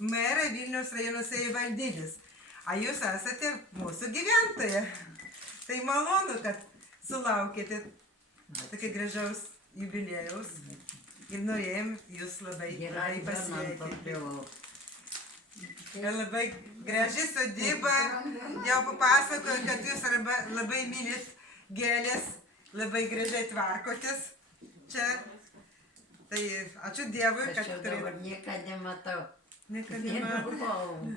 merą Vilniaus rajono savivaldybės. A jūs esate mūsų gyventoja. Tai malonu, kad sulaukėte tokio gražaus jubiliejaus. Ir norėjom jūs labai pasveikinti. Labai graži sodyba. Jau papasakoju, kad jūs labai mylit gėlės, labai gražiai tvarkotės čia. Tai ačiū Dievui, kad Aš dabar niekada nematau. Niekada nematau.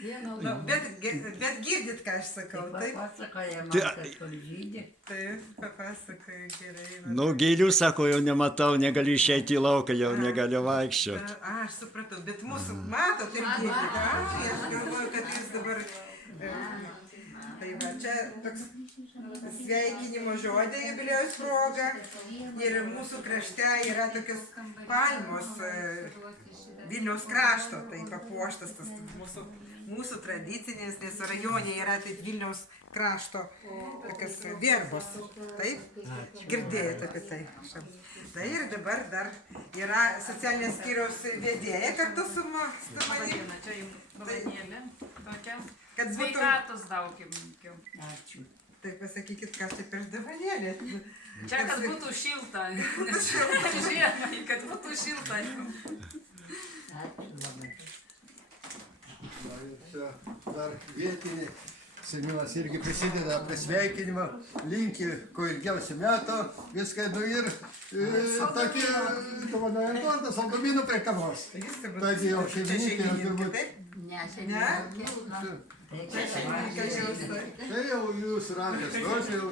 Bet girdit, ką aš sakau, taip? Papasakoja man, kažkur žydė. Taip, papasakoju gerai. Nu, gėlių, sako, jau nematau, negaliu išeiti į lauką, jau negaliu vaikščioti. Aš supratau, bet mūsų matot ir girdit. Aš galvoju, kad jūs dabar... Tai va, čia toks sveikinimo žodė jubiliejaus proga. Ir mūsų krašte yra tokios palmos Vilniaus krašto, tai papuoštas tas mūsų tradicinės, nes rajone yra tai Vilniaus krašto tokios verbos. Taip? Girdėjote apie tai. Tai ir dabar dar yra socialinės skyriaus vedėja kartu su manim. Čia jums dovanėlė tokia. Sveikatos daug linkiu. Ačiū. Tai pasakykit, ką čia per dovanėlė. Čia, kad būtų šilta. Žiemai, kad būtų šilta. Ačiū labai. Čia dar vietiniai seniūnas irgi prisideda prie sveikinimo, linki kuo ilgiausių metų, viską ir tokie dovanojant tortą saldumynų prie kavos. Taigi jau šeimininkė turbūt. Ne, seniūnė. Tai jau jūs rankas, nors jau